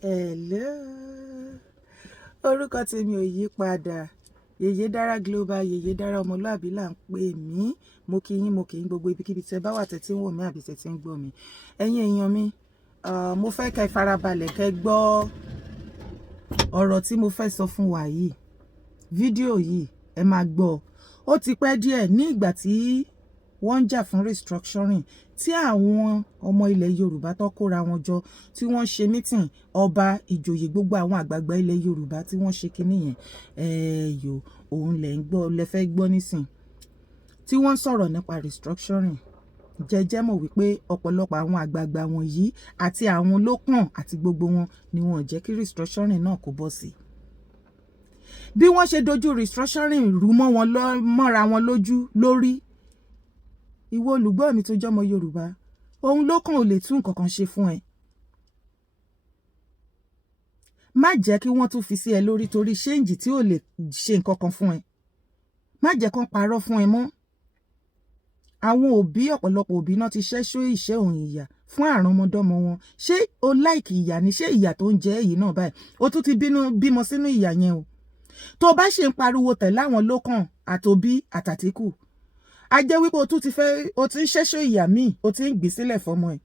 Hello. Orúkọ tèmi ò yí padà. Yèyé dára global, yèyé dára ọmọlúàbí là ń pè mí. Mo kí yín gbogbo ibikíbi tẹ́ bá wà tẹ́ tí ń wò mí àbí tẹ́ tí ń gbọ́ mi. Ẹ̀yin èèyàn mi, mo fẹ́ kẹ́ farabalẹ̀ kẹ́ gbọ́ ọ̀rọ̀ tí mo fẹ́ sọ fún wa yìí. Fídíò yìí ẹ máa gbọ́. Ó ti pẹ́ díẹ̀ ní ìgbà tí wọ́n ń jà fún restructuring, tí àwọn ọmọ ilẹ̀ Yorùbá tó kóra wọn jọ, tí wọ́n ṣe meeting, ọba, ìjòyè, gbogbo àwọn àgbààgbà ilẹ̀ Yorùbá tí wọ́n ṣe kinní yẹn. Òun lẹ̀ ń gbọ́, lẹ fẹ́ gbọ́ nísìn. Tí wọ́n sọ̀rọ̀ nípa restructuring. Jẹ́jẹ́ mọ̀ wípé ọ̀pọ̀lọpọ̀ àwọn àgbààgbà wọn yìí àti àwọn olókàn àti gbogbo wọn ni wọ́n jẹ́ kí restructuring náà kó bọ́ sí. Bí wọ́n ṣe dojú restructuring rú mọ́ wọn mọ́ra wọn lórí. Ìwọ olùgbọ́ mi tó jọmọ Yorùbá, òun lókàn ò lè tún nǹkan kan ṣe fún ẹ. Má jẹ́ kí wọ́n tún fi sí ẹ lórí torí ṣéǹjì tí ò lè ṣe nǹkan kan fún ẹ. Má jẹ́ kán parọ́ fún ẹ mọ́. Àwọn òbí, ọ̀pọ̀lọpọ̀ òbí náà ti ṣẹ́ṣó ìṣẹ́ òun ìyà fún àrọ́mọdọ́mọ wọn. Ṣé o láìkì ìyà ni? Ṣé ìyà tó ń jẹ èyí náà báyìí? O tún ti bímọ sínú ìyà yẹn o. Tó bá ṣe ń pariwo tẹ̀lé àwọn lókàn àtòbí àtàtíkù, a jẹ́ wípé o ti ń ṣẹ́ṣó ìyà míì, o ti ń gbé sílẹ̀ fọmọ ẹ̀.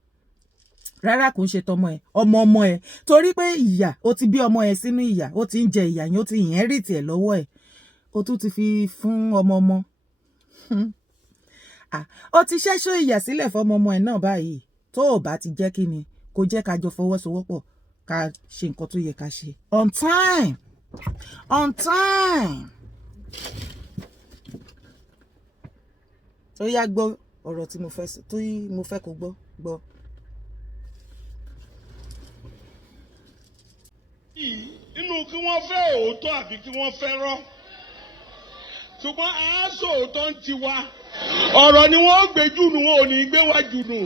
Rárá, kò ń ṣe tọmọ ẹ̀, ọmọ ẹ̀. Torí pé ìyà, o ti bí ọmọ ẹ̀ sínú ìyà, o ti ń jẹ ìyà yẹn, o ti inherit ẹ̀ lọ́wọ́ ẹ̀. O tún ti fi fún ọmọ. O ti ṣẹ́ṣó ìyà sílẹ̀ fọmọ ẹ̀ náà báyìí. Tó o bá ti jẹ́ kí ni, kò jẹ́ ká jọ fọwọ́sowọ́pọ̀ ká ṣe nǹkan tó yẹ ká ṣe. On time. Tó yá gbọ́ ọ̀rọ̀ tí mo fẹ́ kó gbọ́. Inú kí wọ́n fẹ́ òótọ́ àbí kí wọ́n fẹ́ rọ́. Ṣùgbọ́n àásọ òótọ́ ń tiwa. Ọ̀rọ̀ ni wọ́n gbé jùnú, wọn ò ní gbé wá jùnú.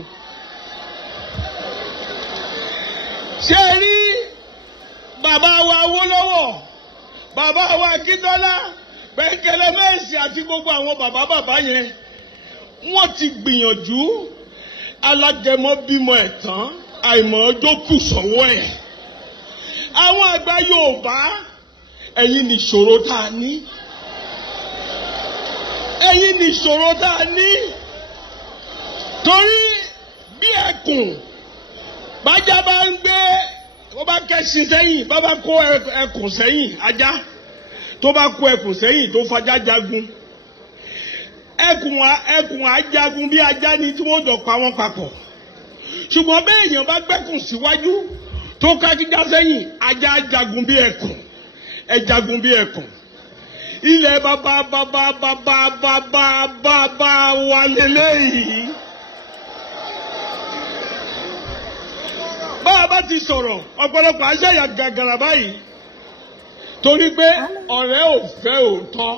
Ṣé rí bàbá wa Awólọ́wọ̀, bàbá wa Akíntọ́lá, Bẹ́ńkẹ́lẹ́ Mẹ́sì àti gbogbo àwọn bàbá yẹn, wọ́n ti gbìyànjú. Alágẹmọ bímọ ẹ̀tàn, àìmọ̀ ọjọ́ kù sọ́wọ́ ẹ̀. Àwọn àgbà Yorùbá, ẹ̀yin ni ìṣòro tá a ní. Ẹ̀yin ni ìṣòro tá a ní. Torí bí ẹkùn bájá bá ń gbé, ó bá kẹ́sìn sẹ́yìn, bá kó ẹkùn sẹ́yìn, ajá tó bá kó ẹkùn sẹ́yìn tó fajá jagun. Ẹkùn ajagun bí ajá ni tí wọ́n jọ pa wọ́n papọ̀. Ṣùgbọ́n bẹ́ẹ̀ èèyàn bá gbẹ́kùn síwájú tó kájíjá sẹ́yìn, ajá jagun bí ẹkùn, ẹ jagun bí ẹkùn. Ilẹ̀ bàbá wa lélẹ́yìí. Bá ti sọ̀rọ̀ ọ̀pọ̀lọpọ̀ aṣáyà gàgàrà báyìí torí pé ọ̀rẹ́ ò fẹ́ òótọ́.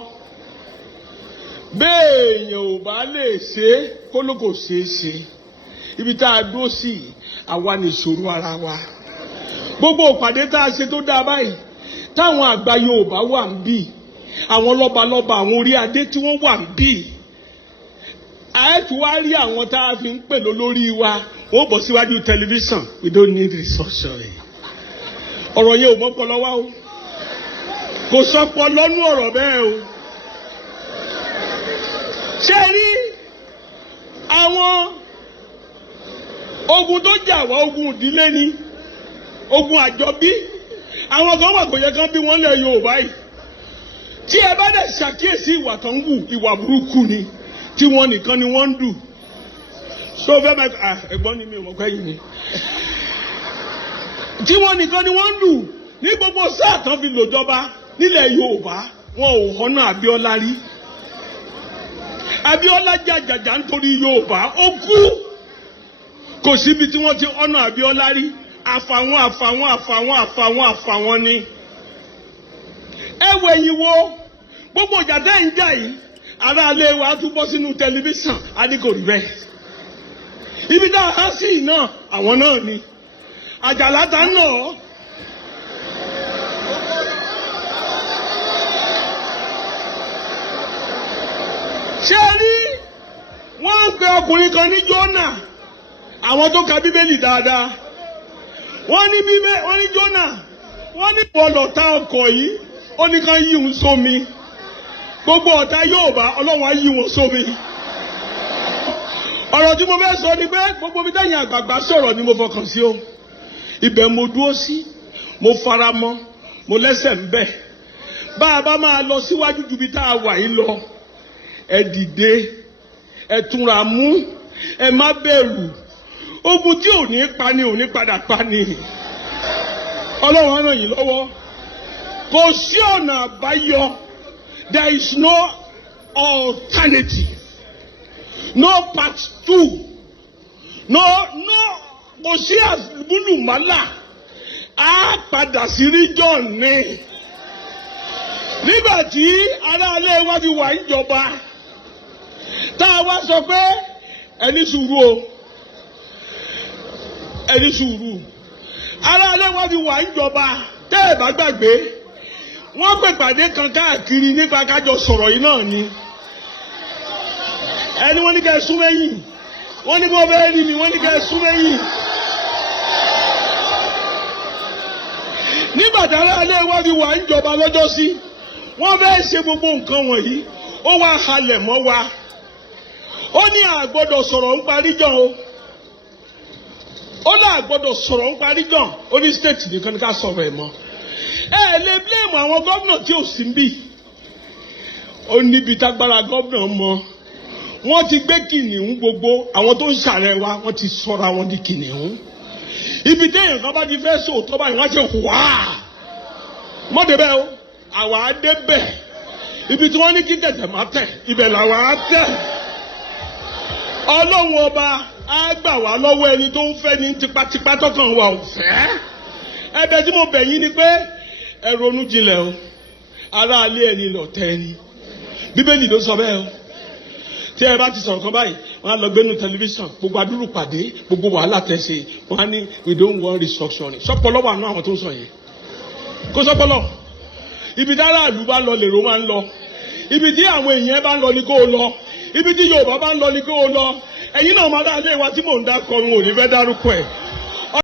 Béèyàn ò bá lè ṣe kó ló kò ṣeé ṣe. Ibi tá a dúró sí àwa ní ìṣòro ara wa. Gbogbo ìpàdé tá a ṣe tó dáa báyìí táwọn àgbà Yorùbá wà ń bì, àwọn lọ́balọ́ba, àwọn orí adé tí wọ́n wà ń bì. Àẹ́tù wá rí àwọn tá a fi ń pè lólórí wa, wọ́n bọ̀ síwájú tẹlifíṣàn. We don't need restructuring. Ọ̀rọ̀ yẹn ò mọ́pọlọ wá o. Kò sọpọ̀ lọ́nú ọ̀rọ̀ bẹ́ẹ̀ o. Ṣé rí àwọn ogun tó jà wá, ogun ìdílé ni, ogun àjọbí. Àwọn kan wà kò yẹ kán bí wọ́n lẹ̀ Yorùbá yìí. Tí ẹ bá dẹ̀ ṣàkíyèsí ìwà tó ń wù, ìwà burúkú ni, tí wọ́n nìkan ni wọ́n ń dù. So fẹ́ máa ẹ̀gbọ́n ni mi ò mọ̀ pé yìí ni. Tí wọ́n nìkan ni wọ́n ń dù ní gbogbo sáà tán fi lòjọba nílẹ̀ Yorùbá, wọn ò họ́nà Abíọ́lá rí. Abíọ́lá jàjàjà nítorí Yorùbá, ó kú. Kò síbi tí wọ́n ti họ́nà Abíọ́lá rí. Àfàwọn ni. Ẹ wẹ̀yìn wo gbogbo ìjà tẹ́ ń jà yìí, aráalé wa tún bọ́ sínú tẹlifíṣàn, a ní kò rí bẹ́ẹ̀. Ibi tá a há sí náà, àwọn náà ni. Àjàlá ta náà. Ṣé rí wọ́n ń pe ọkùnrin kan ní Jónà, àwọn tó ka Bíbélì dáadáa. wọ́n ní bíbẹ́ wọ́n ní Jónà wọ́n ní bọ́lọ̀tà ọkọ̀ yìí ó ní ká yí òun sómi gbogbo ọ̀tá Yorùbá Ọlọ́run á yí wọn sómi. ọ̀rọ̀ tí mo fẹ́ sọ ni pé gbogbo bí tẹ̀yìn àgbààgbà sọ̀rọ̀ ni mo fọkàn sí o ibẹ̀ mo dúró sí mo fara mọ́ mo lẹ́sẹ̀ ń bẹ̀ bá a bá máa lọ síwájú ju bí tá a wà yìí lọ ẹ dìde ẹ túnra mú ẹ má bẹ̀rù ogun tí ò ní pani ò ní padà pani Ọlọ́run á ràn yín lọ́wọ́ kò sí ọ̀nà àbáyọ there is no alternative no part 2 no kò sí àbúlùmálà á padà sí region ní nígbà tí aráalé wa fi wà níjọba tá a wá sọ pé ẹni sùúrù o ẹni sùúrù aráalé wa fi wà níjọba tẹ́ ẹ bá gbàgbé wọ́n pè pàdé kan káàkiri nípa kájọ sọ̀rọ̀ yìí náà ni ẹni wọ́n ní kẹ́ ẹ sún mẹ́yìn wọ́n ní kó bẹ́ẹ̀ rí mi wọ́n ní kẹ́ ẹ sún mẹ́yìn. nígbà tí aráalé wa fi wà níjọba lọ́jọ́ sí wọ́n fẹ́ẹ́ ṣe gbogbo nǹkan wọ̀nyí ó wá halẹ̀ mọ́ wa ó ní àgbọ́dọ̀ sọ̀rọ̀ ń parí jàn o ó ní àgbọ́dọ̀ sọ̀rọ̀ ń parí jàn ó ní state nìkan ní ká sọ̀rọ̀ ẹ̀ mọ́ ẹ lè blame àwọn gómìnà tí ò sí ń bì ó níbi tágbára gómìnà mọ́ wọ́n ti gbé kìnìún gbogbo àwọn tó ń ṣàrẹ̀ wa wọ́n ti sọra wọn di kìnìún ibi téèyàn kan bá ti fẹ́ sòótọ́ báyìí wọ́n á ṣe wáá mọ́débẹ́ o àwa á débẹ̀ ibi tí wọ́n ní kí tẹ̀tẹ̀ má tẹ̀ ibẹ̀ làwa á tẹ̀ Ọlọ́run ọba á gbà wá lọ́wọ́ ẹni tó ń fẹ́ ní tipátipá tọkàn wa ò fẹ́ ẹ̀bẹ̀ tí mo bẹ̀ yín ni pé ẹ ronú jinlẹ̀ o aráalé ẹni lọ̀tẹ̀ ẹni Bíbélì ló sọ bẹ́ẹ̀ o tí ẹ bá ti sọ̀rọ̀ kan báyìí wọ́n á lọ gbénu tẹlifíṣàn gbogbo adúrú pàdé gbogbo wàhálà tẹ̀sí wọ́n á ní we don't want restructuring sọ́pọ̀lọ́ wà nú àwọn tó ń sọ yẹn kó sọ́pọ̀lọ́ ibi tí aráàlú bá lọ lèrò máa ń lọ ibi tí àwọn èèyàn bá ń lọ ni kó o lọ ibi tí Yorùbá bá ń lọ ni kó o lọ ẹ̀yin náà máa dá ilé wa tí mò ń dákọ mi ò ní fẹ́ dárúkọ ẹ̀